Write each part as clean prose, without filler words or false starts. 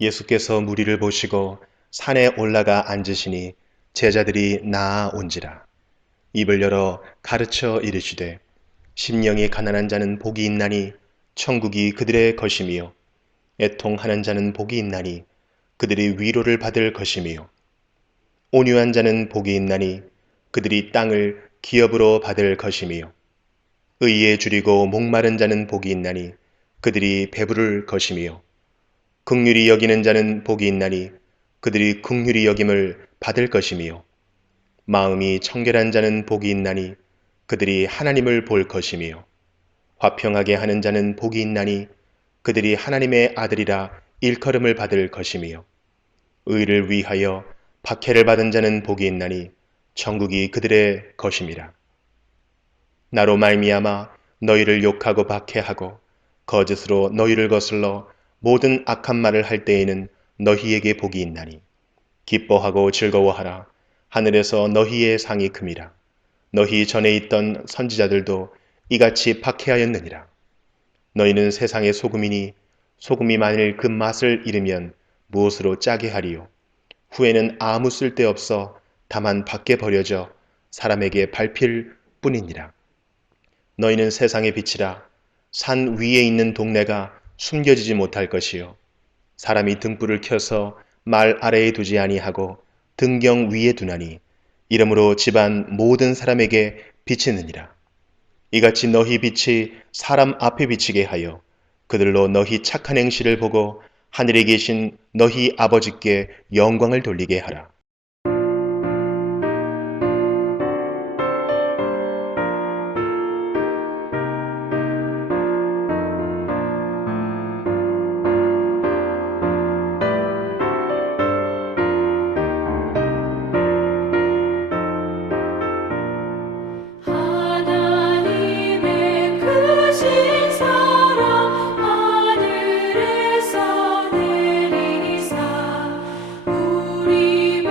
예수께서 무리를 보시고 산에 올라가 앉으시니 제자들이 나아온지라. 입을 열어 가르쳐 이르시되 심령이 가난한 자는 복이 있나니 천국이 그들의 것이며 애통하는 자는 복이 있나니 그들이 위로를 받을 것이며 온유한 자는 복이 있나니 그들이 땅을 기업으로 받을 것이며 의에 줄이고 목마른 자는 복이 있나니 그들이 배부를 것이며 긍휼히 여기는 자는 복이 있나니 그들이 긍휼히 여김을 받을 것이며 마음이 청결한 자는 복이 있나니 그들이 하나님을 볼 것이며 화평하게 하는 자는 복이 있나니 그들이 하나님의 아들이라 일컬음을 받을 것이며 의를 위하여 박해를 받은 자는 복이 있나니 천국이 그들의 것임이라. 나로 말미암아 너희를 욕하고 박해하고 거짓으로 너희를 거슬러 모든 악한 말을 할 때에는 너희에게 복이 있나니 기뻐하고 즐거워하라. 하늘에서 너희의 상이 큼이라. 너희 전에 있던 선지자들도 이같이 박해하였느니라. 너희는 세상의 소금이니 소금이 만일 그 맛을 잃으면 무엇으로 짜게 하리요. 후에는 아무 쓸데없어 다만 밖에 버려져 사람에게 밟힐 뿐이니라. 너희는 세상의 빛이라. 산 위에 있는 동네가 숨겨지지 못할 것이요 사람이 등불을 켜서 말 아래에 두지 아니하고 등경 위에 두나니 이러므로 집안 모든 사람에게 비치느니라. 이같이 너희 빛이 사람 앞에 비치게 하여 그들로 너희 착한 행실을 보고 하늘에 계신 너희 아버지께 영광을 돌리게 하라. 하나님의 크신 사랑 하늘에서 내리사 우리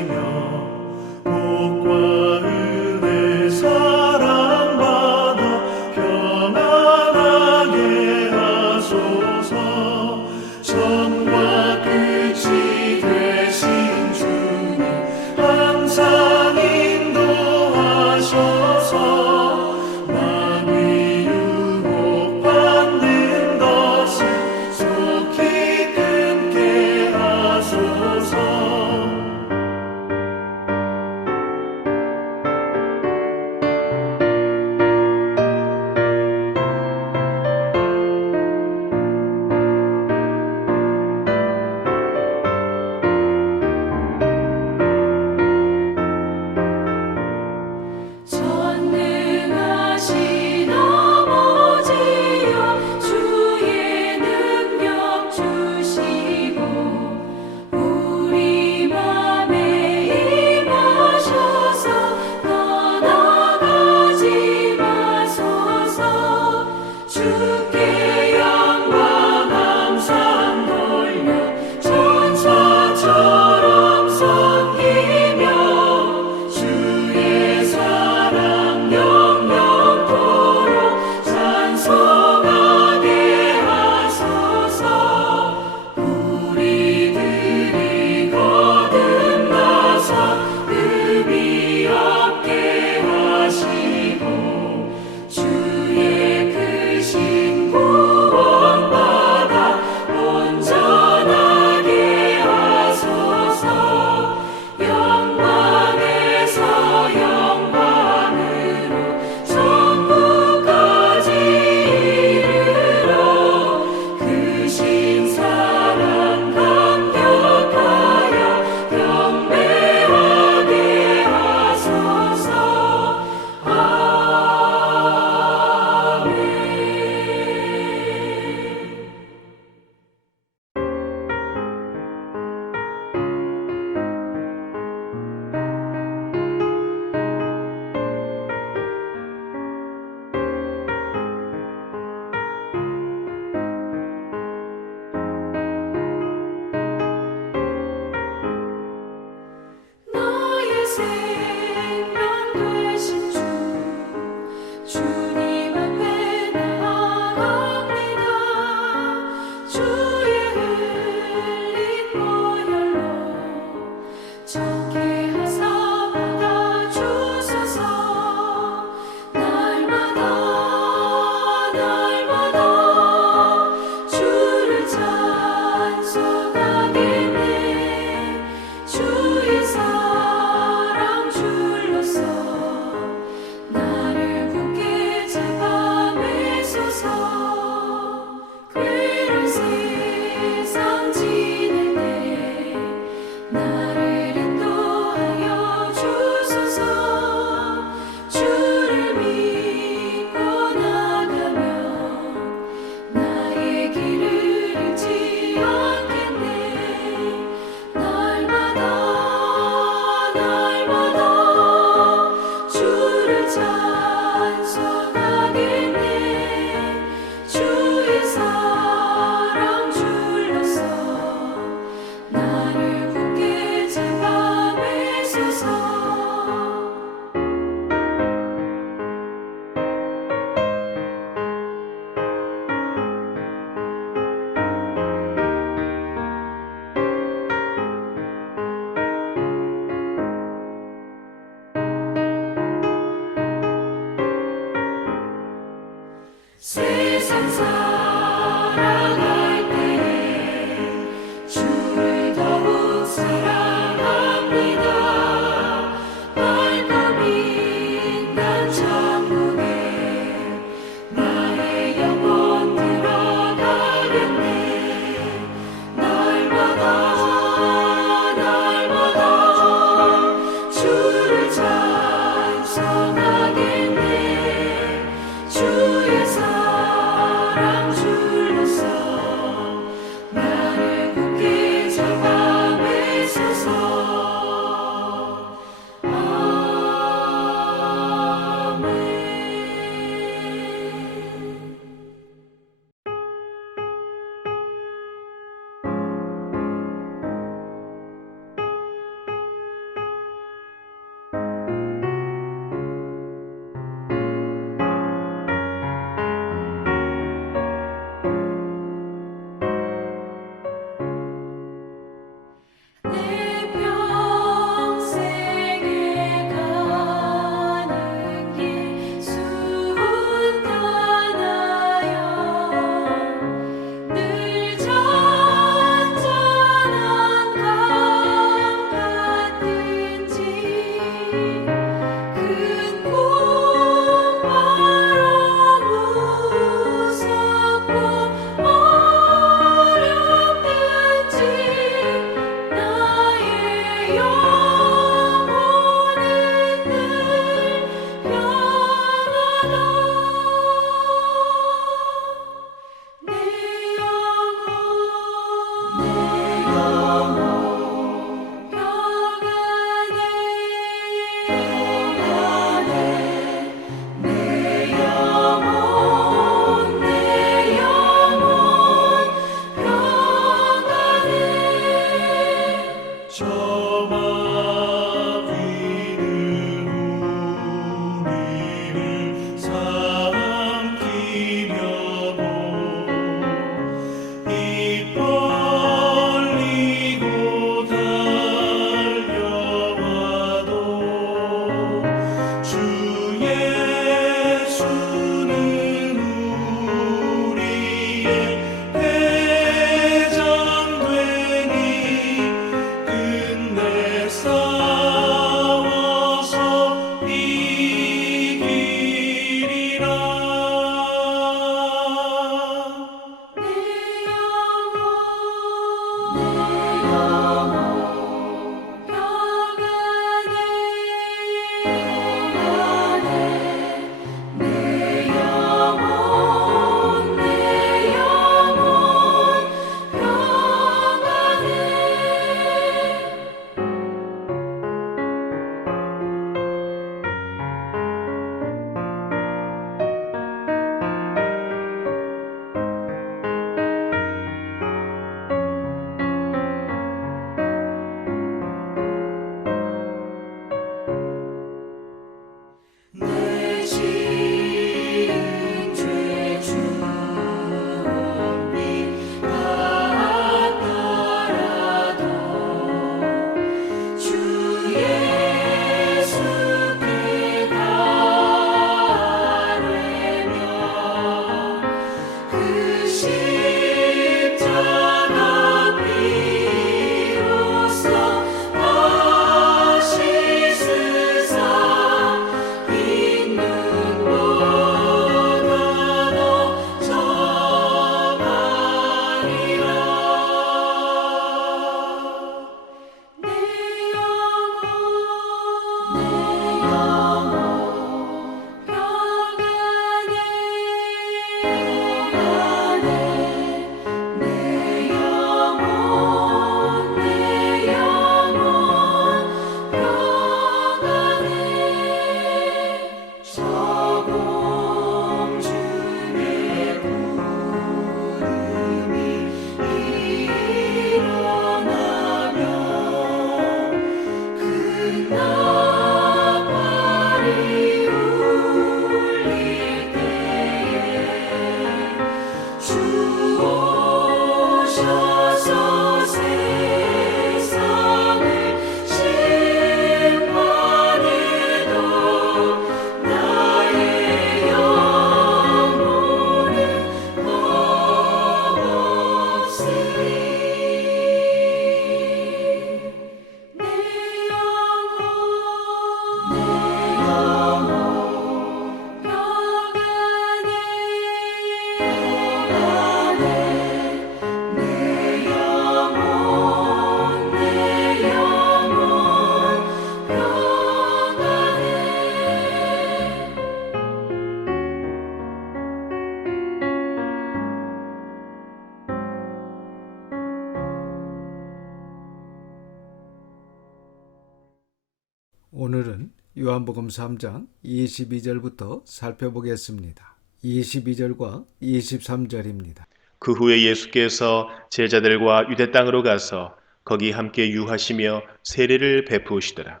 오늘은 요한복음 3장 22절부터 살펴보겠습니다. 22절과 23절입니다. 그 후에 예수께서 제자들과 유대 땅으로 가서 거기 함께 유하시며 세례를 베푸시더라.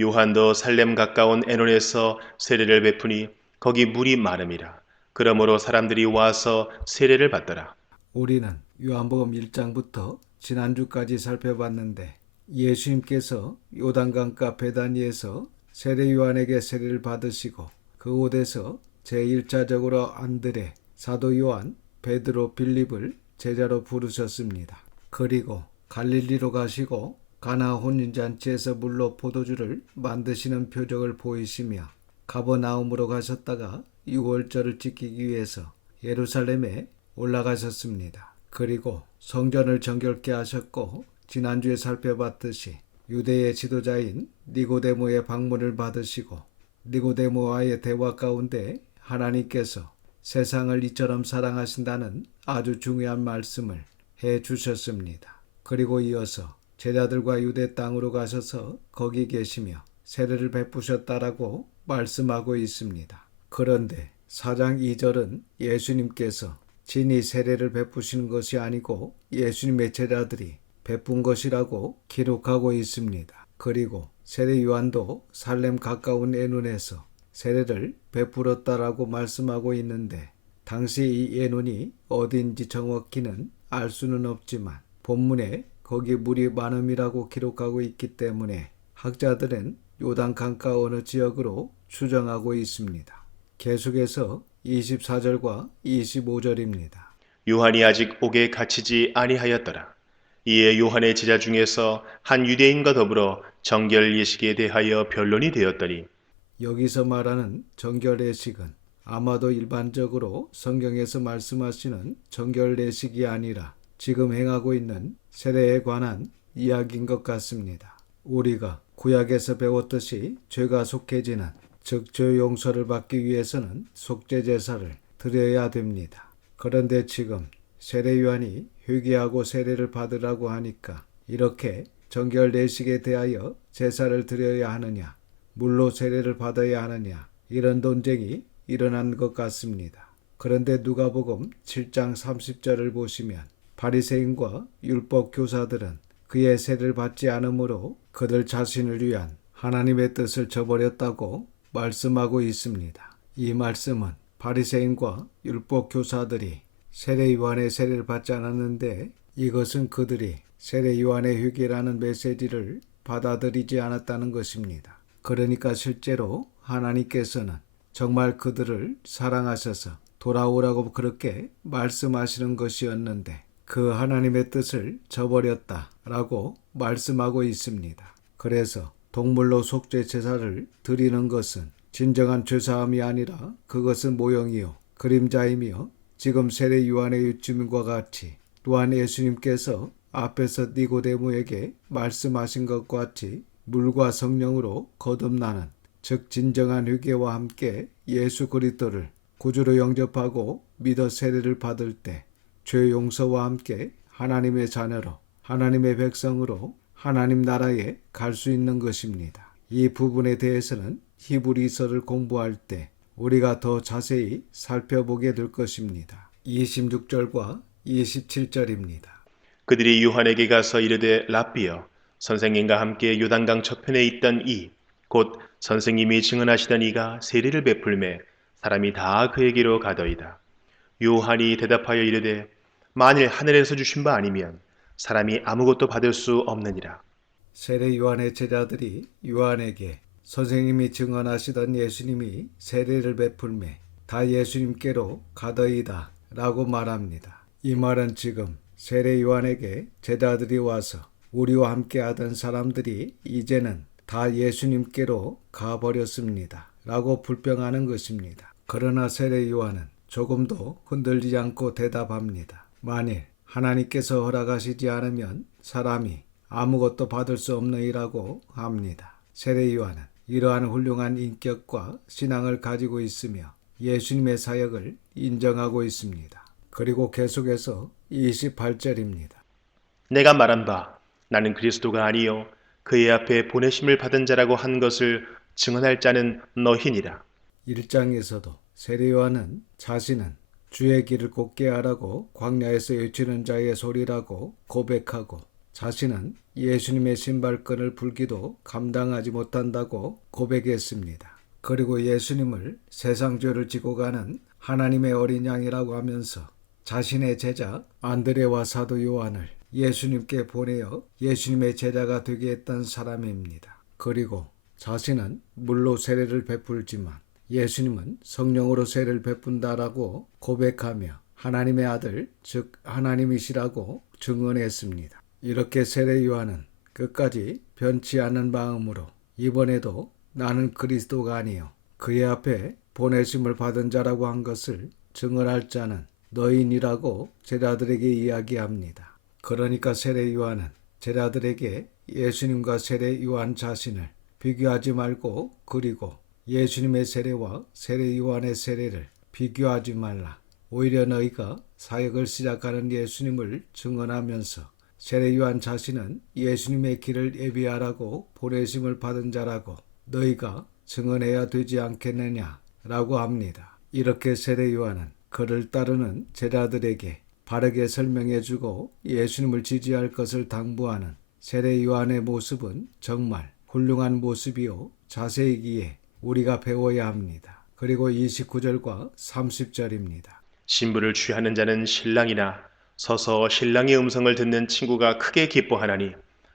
요한도 살렘 가까운 에논에서 세례를 베푸니 거기 물이 많음이라. 그러므로 사람들이 와서 세례를 받더라. 우리는 요한복음 1장부터 지난주까지 살펴봤는데 예수님께서 요단강가 베다니에서 세례 요한에게 세례를 받으시고 그 곳에서 제1차적으로 안드레, 사도 요한, 베드로, 빌립을 제자로 부르셨습니다. 그리고 갈릴리로 가시고 가나 혼인잔치에서 물로 포도주를 만드시는 표적을 보이시며 가버나움으로 가셨다가 유월절을 지키기 위해서 예루살렘에 올라가셨습니다. 그리고 성전을 정결케 하셨고 지난주에 살펴봤듯이 유대의 지도자인 니고데모의 방문을 받으시고 니고데모와의 대화 가운데 하나님께서 세상을 이처럼 사랑하신다는 아주 중요한 말씀을 해 주셨습니다. 그리고 이어서 제자들과 유대 땅으로 가셔서 거기 계시며 세례를 베푸셨다라고 말씀하고 있습니다. 그런데 4장 2절은 예수님께서 진히 세례를 베푸시는 것이 아니고 예수님의 제자들이 베푼 것이라고 기록하고 있습니다. 그리고 세례 요한도 살렘 가까운 에논에서 세례를 베풀었다라고 말씀하고 있는데 당시 이 에논이 어딘지 정확히는 알 수는 없지만 본문에 거기 물이 많음이라고 기록하고 있기 때문에 학자들은 요단 강가 어느 지역으로 추정하고 있습니다. 계속해서 24절과 25절입니다. 요한이 아직 옥에 갇히지 아니하였더라. 이에 요한의 제자 중에서 한 유대인과 더불어 정결 예식에 대하여 변론이 되었더니 여기서 말하는 정결례식은 아마도 일반적으로 성경에서 말씀하시는 정결례식이 아니라 지금 행하고 있는 세례에 관한 이야기인 것 같습니다. 우리가 구약에서 배웠듯이 죄가 속해지는 즉 죄 용서를 받기 위해서는 속죄 제사를 드려야 됩니다. 그런데 지금 세례 요한이 회개하고 세례를 받으라고 하니까 이렇게 정결례식에 대하여 제사를 드려야 하느냐, 물로 세례를 받아야 하느냐 이런 논쟁이 일어난 것 같습니다. 그런데 누가복음 7장 30절을 보시면 바리새인과 율법 교사들은 그의 세례를 받지 않으므로 그들 자신을 위한 하나님의 뜻을 저버렸다고 말씀하고 있습니다. 이 말씀은 바리새인과 율법 교사들이 세례 요한의 세례를 받지 않았는데 이것은 그들이 세례 요한의 회개라는 메시지를 받아들이지 않았다는 것입니다. 그러니까 실제로 하나님께서는 정말 그들을 사랑하셔서 돌아오라고 그렇게 말씀하시는 것이었는데 그 하나님의 뜻을 저버렸다라고 말씀하고 있습니다. 그래서 동물로 속죄 제사를 드리는 것은 진정한 죄사함이 아니라 그것은 모형이요 그림자이며 지금 세례 요한의 유치민과 같이 또한 예수님께서 앞에서 니고데모에게 말씀하신 것과 같이 물과 성령으로 거듭나는 즉 진정한 회개와 함께 예수 그리스도를 구주로 영접하고 믿어 세례를 받을 때 죄 용서와 함께 하나님의 자녀로 하나님의 백성으로 하나님 나라에 갈 수 있는 것입니다. 이 부분에 대해서는 히브리서를 공부할 때 우리가 더 자세히 살펴보게 될 것입니다. 26절과 27절입니다. 그들이 요한에게 가서 이르되 랍비여 선생님과 함께 요단강 저편에 있던 이 곧 선생님이 증언하시던 이가 세례를 베풀매 사람이 다 그에게로 가더이다. 요한이 대답하여 이르되 만일 하늘에서 주신 바 아니면 사람이 아무것도 받을 수 없느니라. 세례 요한의 제자들이 요한에게 선생님이 증언하시던 예수님이 세례를 베풀매 다 예수님께로 가더이다 라고 말합니다. 이 말은 지금 세례 요한에게 제자들이 와서 우리와 함께 하던 사람들이 이제는 다 예수님께로 가버렸습니다 라고 불평하는 것입니다. 그러나 세례 요한은 조금도 흔들리지 않고 대답합니다. 만일 하나님께서 허락하시지 않으면 사람이 아무것도 받을 수 없느니라고 합니다. 세례 요한은 이러한 훌륭한 인격과 신앙을 가지고 있으며 예수님의 사역을 인정하고 있습니다. 그리고 계속해서 28절입니다. 내가 말한 바 나는 그리스도가 아니요 그의 앞에 보내심을 받은 자라고 한 것을 증언할 자는 너희니라. 1장에서도 세례 요한은 자신은 주의 길을 곱게 하라고 광야에서 외치는 자의 소리라고 고백하고 자신은 예수님의 신발끈을 풀기도 감당하지 못한다고 고백했습니다. 그리고 예수님을 세상 죄를 지고 가는 하나님의 어린 양이라고 하면서 자신의 제자 안드레와 사도 요한을 예수님께 보내어 예수님의 제자가 되게 했던 사람입니다. 그리고 자신은 물로 세례를 베풀지만 예수님은 성령으로 세례를 베푼다라고 고백하며 하나님의 아들, 즉 하나님이시라고 증언했습니다. 이렇게 세례 요한은 끝까지 변치 않은 마음으로 이번에도 나는 그리스도가 아니요 그의 앞에 보내심을 받은 자라고 한 것을 증언할 자는 너희니라고 제자들에게 이야기합니다. 그러니까 세례 요한은 제자들에게 예수님과 세례 요한 자신을 비교하지 말고 그리고 예수님의 세례와 세례 요한의 세례를 비교하지 말라. 오히려 너희가 사역을 시작하는 예수님을 증언하면서 세례 요한 자신은 예수님의 길을 예비하라고 보내심을 받은 자라고 너희가 증언해야 되지 않겠느냐라고 합니다. 이렇게 세례 요한은 그를 따르는 제자들에게 바르게 설명해주고 예수님을 지지할 것을 당부하는 세례 요한의 모습은 정말 훌륭한 모습이요 자세이기에 우리가 배워야 합니다. 그리고 29절과 30절입니다. 신부를 취하는 자는 신랑이나 서서 신랑의 음성을 듣는 친구가 크게 기뻐하나니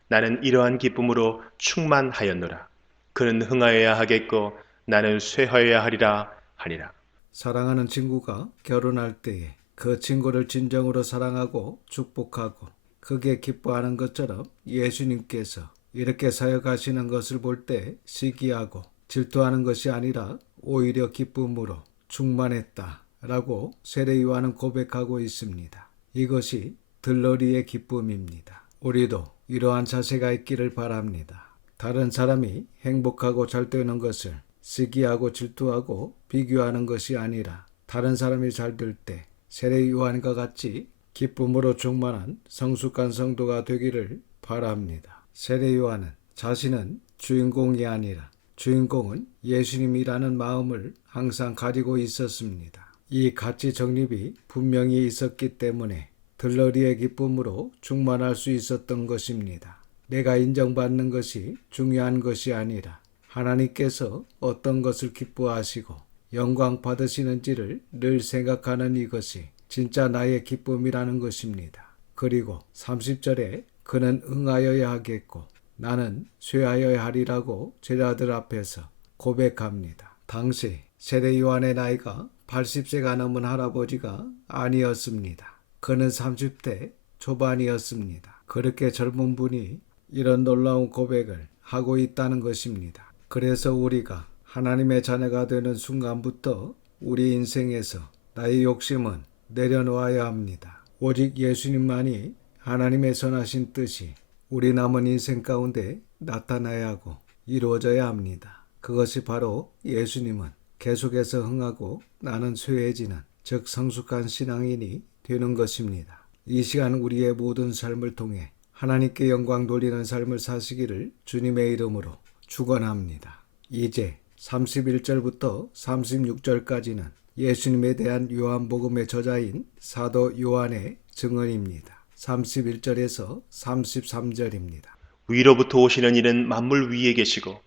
나는 이러한 기쁨으로 충만하였노라. 그는 흥하여야 하겠고 나는 쇠하여야 하리라 하니라. 사랑하는 친구가 결혼할 때에 그 친구를 진정으로 사랑하고 축복하고 크게 기뻐하는 것처럼 예수님께서 이렇게 사역하시는 것을 볼 때 시기하고 질투하는 것이 아니라 오히려 기쁨으로 충만했다라고 세례 요한은 고백하고 있습니다. 이것이 들러리의 기쁨입니다. 우리도 이러한 자세가 있기를 바랍니다. 다른 사람이 행복하고 잘 되는 것을 시기하고 질투하고 비교하는 것이 아니라 다른 사람이 잘 될 때 세례 요한과 같이 기쁨으로 충만한 성숙한 성도가 되기를 바랍니다. 세례 요한은 자신은 주인공이 아니라 주인공은 예수님이라는 마음을 항상 가지고 있었습니다. 이 가치 정립이 분명히 있었기 때문에 들러리의 기쁨으로 충만할 수 있었던 것입니다. 내가 인정받는 것이 중요한 것이 아니라 하나님께서 어떤 것을 기뻐하시고 영광 받으시는지를 늘 생각하는 이것이 진짜 나의 기쁨이라는 것입니다. 그리고 30절에 그는 응하여야 하겠고 나는 쇠하여야 하리라고 제자들 앞에서 고백합니다. 당시 세례 요한의 나이가 80세가 넘은 할아버지가 아니었습니다. 그는 30대 초반이었습니다. 그렇게 젊은 분이 이런 놀라운 고백을 하고 있다는 것입니다. 그래서 우리가 하나님의 자녀가 되는 순간부터 우리 인생에서 나의 욕심은 내려놓아야 합니다. 오직 예수님만이 하나님의 선하신 뜻이 우리 남은 인생 가운데 나타나야 하고 이루어져야 합니다. 그것이 바로 예수님은 계속해서 흥하고 나는 쇠해지는 즉 성숙한 신앙인이 되는 것입니다. 이 시간 우리의 모든 삶을 통해 하나님께 영광 돌리는 삶을 사시기를 주님의 이름으로 축원합니다. 이제 31절부터 36절까지는 예수님에 대한 요한복음의 저자인 사도 요한의 증언입니다. 31절에서 33절입니다. 위로부터 오시는 이는 만물 위에 계시고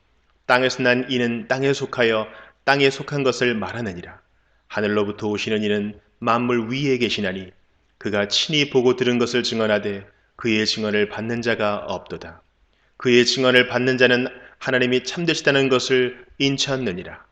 땅에서 난 이는 땅에 속하여 땅에 속한 것을 말하느니라. 하늘로부터 오시는 이는 만물 위에 계시나니 그가 친히 보고 들은 것을 증언하되 그의 증언을 받는 자가 없도다. 그의 증언을 받는 자는 하나님이 참되시다는 것을 인치하느니라.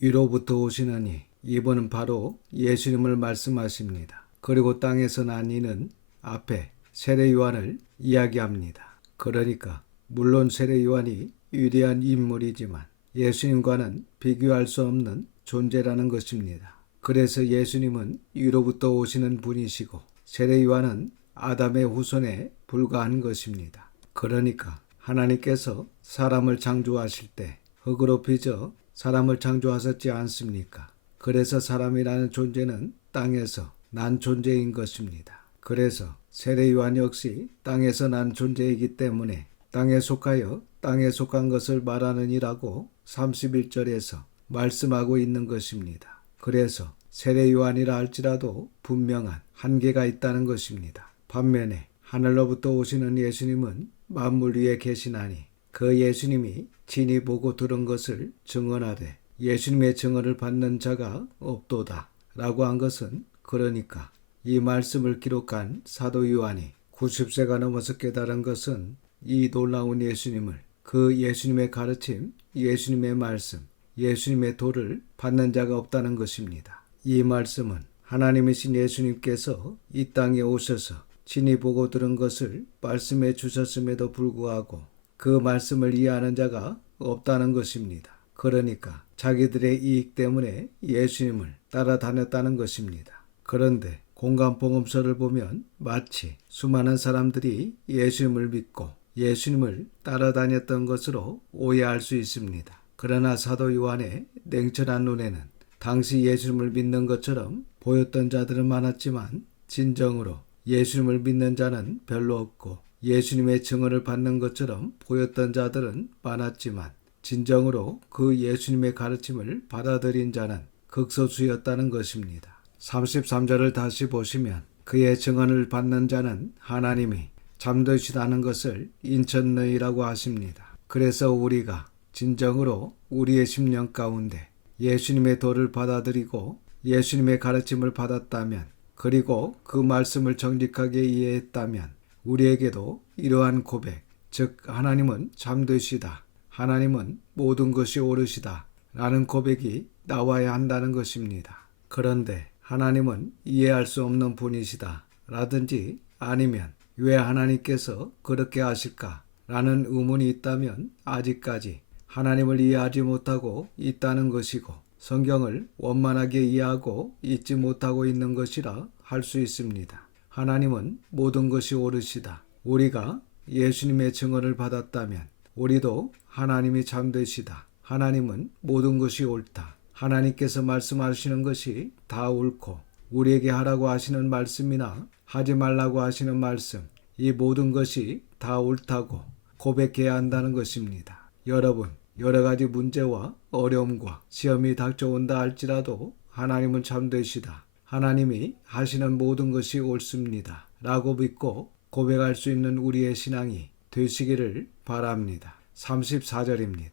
위로부터 오시나니 이분은 바로 예수님을 말씀하십니다. 그리고 땅에서 난 이는 앞에 세례 요한을 이야기합니다. 그러니까 물론 세례 요한이 위대한 인물이지만 예수님과는 비교할 수 없는 존재라는 것입니다. 그래서 예수님은 위로부터 오시는 분이시고 세례 요한은 아담의 후손에 불과한 것입니다. 그러니까 하나님께서 사람을 창조하실 때 흙으로 빚어 사람을 창조하셨지 않습니까? 그래서 사람이라는 존재는 땅에서 난 존재인 것입니다. 그래서 세례 요한 역시 땅에서 난 존재이기 때문에 땅에 속하여 땅에 속한 것을 말하느니라고 31절에서 말씀하고 있는 것입니다. 그래서 세례 요한이라 할지라도 분명한 한계가 있다는 것입니다. 반면에 하늘로부터 오시는 예수님은 만물 위에 계시나니 그 예수님이 친히 보고 들은 것을 증언하되 예수님의 증언을 받는 자가 없도다 라고 한 것은, 그러니까 이 말씀을 기록한 사도 요한이 90세가 넘어서 깨달은 것은 이 놀라운 예수님을, 그 예수님의 가르침, 예수님의 말씀, 예수님의 도를 받는 자가 없다는 것입니다. 이 말씀은 하나님이신 예수님께서 이 땅에 오셔서 친히 보고 들은 것을 말씀해 주셨음에도 불구하고 그 말씀을 이해하는 자가 없다는 것입니다. 그러니까 자기들의 이익 때문에 예수님을 따라다녔다는 것입니다. 그런데 공간복음서를 보면 마치 수많은 사람들이 예수님을 믿고 예수님을 따라다녔던 것으로 오해할 수 있습니다. 그러나 사도 요한의 냉철한 눈에는 당시 예수님을 믿는 것처럼 보였던 자들은 많았지만 진정으로 예수님을 믿는 자는 별로 없고, 예수님의 증언을 받는 것처럼 보였던 자들은 많았지만 진정으로 그 예수님의 가르침을 받아들인 자는 극소수였다는 것입니다. 33절을 다시 보시면 그의 증언을 받는 자는 하나님이 잠드시다는 것을 인천너희라고 하십니다. 그래서 우리가 진정으로 우리의 심령 가운데 예수님의 도를 받아들이고 예수님의 가르침을 받았다면, 그리고 그 말씀을 정직하게 이해했다면 우리에게도 이러한 고백, 즉 하나님은 잠드시다, 하나님은 모든 것이 옳으시다 라는 고백이 나와야 한다는 것입니다. 그런데 하나님은 이해할 수 없는 분이시다 라든지 아니면 왜 하나님께서 그렇게 하실까 라는 의문이 있다면 아직까지 하나님을 이해하지 못하고 있다는 것이고, 성경을 원만하게 이해하고 잊지 못하고 있는 것이라 할 수 있습니다. 하나님은 모든 것이 옳으시다. 우리가 예수님의 증언을 받았다면 우리도 하나님이 잠드시다, 하나님은 모든 것이 옳다, 하나님께서 말씀하시는 것이 다 옳고 우리에게 하라고 하시는 말씀이나 하지 말라고 하시는 말씀, 이 모든 것이 다 옳다고 고백해야 한다는 것입니다. 여러분, 여러 가지 문제와 어려움과 시험이 닥쳐온다 할지라도 하나님은 잠드시다, 하나님이 하시는 모든 것이 옳습니다 라고 믿고 고백할 수 있는 우리의 신앙이 되시기를 바랍니다. 34절입니다.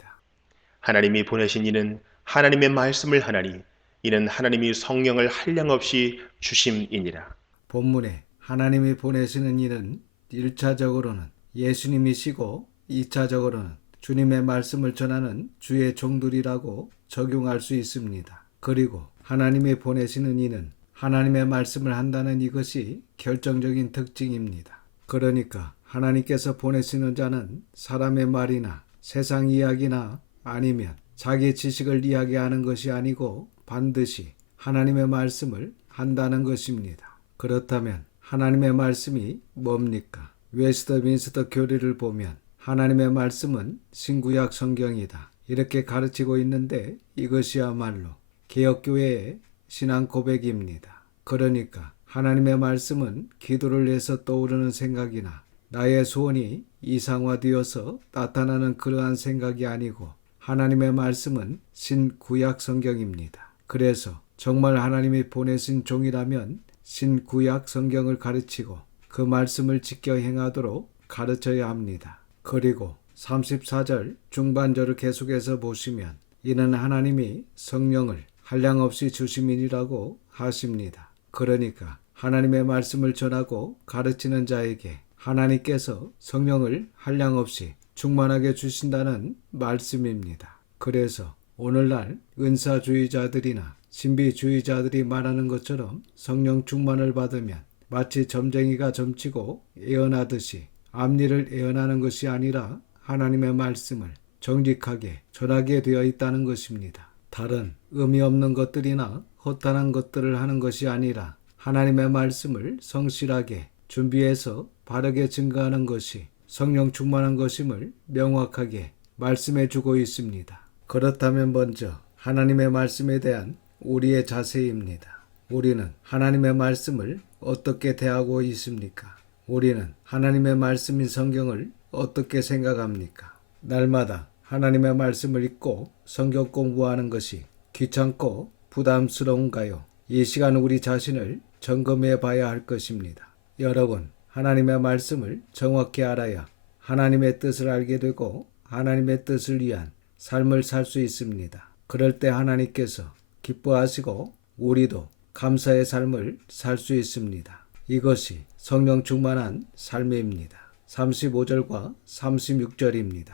하나님이 보내신 이는 하나님의 말씀을 하나니 이는 하나님이 성령을 한량없이 주심이니라. 본문에 하나님이 보내시는 이는 1차적으로는 예수님이시고 2차적으로는 주님의 말씀을 전하는 주의 종들이라고 적용할 수 있습니다. 그리고 하나님이 보내시는 이는 하나님의 말씀을 한다는 이것이 결정적인 특징입니다. 그러니까 하나님께서 보내시는 자는 사람의 말이나 세상 이야기나 아니면 자기 지식을 이야기하는 것이 아니고 반드시 하나님의 말씀을 한다는 것입니다. 그렇다면 하나님의 말씀이 뭡니까? 웨스트민스터 교리를 보면 하나님의 말씀은 신구약 성경이다 이렇게 가르치고 있는데, 이것이야말로 개혁교회의 신앙 고백입니다. 그러니까 하나님의 말씀은 기도를 해서 떠오르는 생각이나 나의 소원이 이상화되어서 나타나는 그러한 생각이 아니고, 하나님의 말씀은 신구약 성경입니다. 그래서 정말 하나님이 보내신 종이라면 신구약 성경을 가르치고 그 말씀을 지켜 행하도록 가르쳐야 합니다. 그리고 34절 중반절을 계속해서 보시면 이는 하나님이 성령을 한량없이 주심이니라고 하십니다. 그러니까 하나님의 말씀을 전하고 가르치는 자에게 하나님께서 성령을 한량없이 충만하게 주신다는 말씀입니다. 그래서 오늘날 은사주의자들이나 신비주의자들이 말하는 것처럼 성령 충만을 받으면 마치 점쟁이가 점치고 예언하듯이 앞니를 예언하는 것이 아니라 하나님의 말씀을 정직하게 전하게 되어 있다는 것입니다. 다른 의미 없는 것들이나 허탄한 것들을 하는 것이 아니라 하나님의 말씀을 성실하게 준비해서 바르게 증거하는 것이 성령 충만한 것임을 명확하게 말씀해 주고 있습니다. 그렇다면 먼저 하나님의 말씀에 대한 우리의 자세입니다. 우리는 하나님의 말씀을 어떻게 대하고 있습니까? 우리는 하나님의 말씀인 성경을 어떻게 생각합니까? 날마다 하나님의 말씀을 읽고 성경 공부하는 것이 귀찮고 부담스러운가요? 이 시간 우리 자신을 점검해 봐야 할 것입니다. 여러분, 하나님의 말씀을 정확히 알아야 하나님의 뜻을 알게 되고 하나님의 뜻을 위한 삶을 살 수 있습니다. 그럴 때 하나님께서 기뻐하시고 우리도 감사의 삶을 살 수 있습니다. 이것이 성령 충만한 삶입니다. 35절과 36절입니다.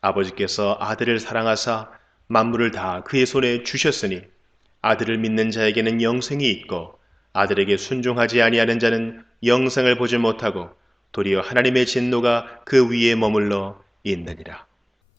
아버지께서 아들을 사랑하사 만물을 다 그의 손에 주셨으니 아들을 믿는 자에게는 영생이 있고 아들에게 순종하지 아니하는 자는 영생을 보지 못하고 도리어 하나님의 진노가 그 위에 머물러 있느니라.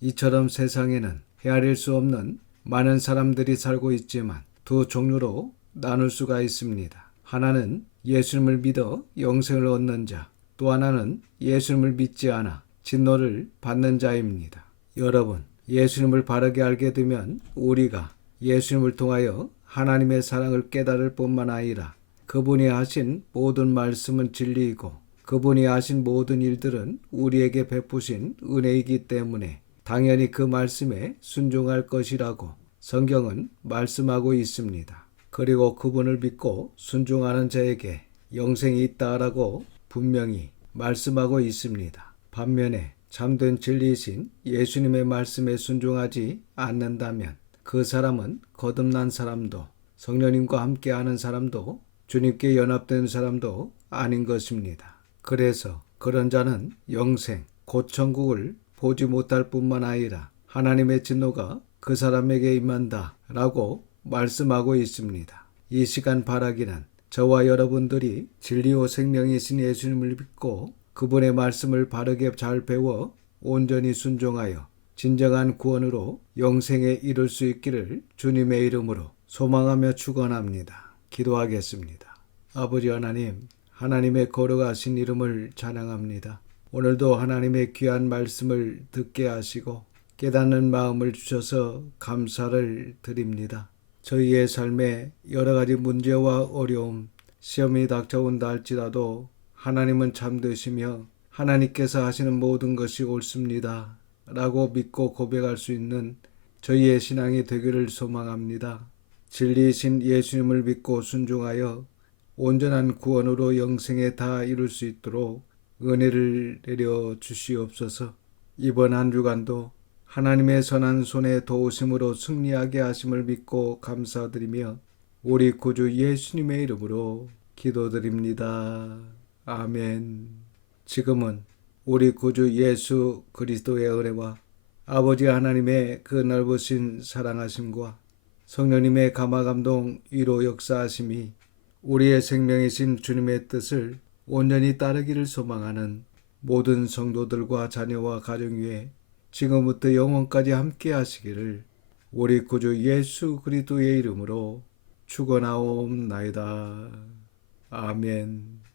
이처럼 세상에는 헤아릴 수 없는 많은 사람들이 살고 있지만 두 종류로 나눌 수가 있습니다. 하나는 예수님을 믿어 영생을 얻는 자, 또 하나는 예수님을 믿지 않아 진노를 받는 자입니다. 여러분, 예수님을 바르게 알게 되면 우리가 예수님을 통하여 하나님의 사랑을 깨달을 뿐만 아니라 그분이 하신 모든 말씀은 진리이고 그분이 하신 모든 일들은 우리에게 베푸신 은혜이기 때문에 당연히 그 말씀에 순종할 것이라고 성경은 말씀하고 있습니다. 그리고 그분을 믿고 순종하는 자에게 영생이 있다라고 분명히 말씀하고 있습니다. 반면에 참된 진리이신 예수님의 말씀에 순종하지 않는다면 그 사람은 거듭난 사람도 성령님과 함께하는 사람도 주님께 연합된 사람도 아닌 것입니다. 그래서 그런 자는 영생, 곧 천국을 보지 못할 뿐만 아니라 하나님의 진노가 그 사람에게 임한다 라고 말씀하고 있습니다. 이 시간 바라기는 저와 여러분들이 진리요 생명이신 예수님을 믿고 그분의 말씀을 바르게 잘 배워 온전히 순종하여 진정한 구원으로 영생에 이를 수 있기를 주님의 이름으로 소망하며 축원합니다. 기도하겠습니다. 아버지 하나님, 하나님의 거룩하신 이름을 찬양합니다. 오늘도 하나님의 귀한 말씀을 듣게 하시고 깨닫는 마음을 주셔서 감사를 드립니다. 저희의 삶에 여러 가지 문제와 어려움, 시험이 닥쳐온다 할지라도 하나님은 참되시며 하나님께서 하시는 모든 것이 옳습니다 라고 믿고 고백할 수 있는 저희의 신앙이 되기를 소망합니다. 진리이신 예수님을 믿고 순종하여 온전한 구원으로 영생에 다 이룰 수 있도록 은혜를 내려 주시옵소서. 이번 한 주간도 하나님의 선한 손에 도우심으로 승리하게 하심을 믿고 감사드리며 우리 구주 예수님의 이름으로 기도드립니다. 아멘. 지금은 우리 구주 예수 그리스도의 은혜와 아버지 하나님의 그 넓으신 사랑하심과 성령님의 감화감동 위로 역사하심이 우리의 생명이신 주님의 뜻을 온전히 따르기를 소망하는 모든 성도들과 자녀와 가정 위에 지금부터 영원까지 함께 하시기를 우리 구주 예수 그리스도의 이름으로 축원하옵나이다. 아멘.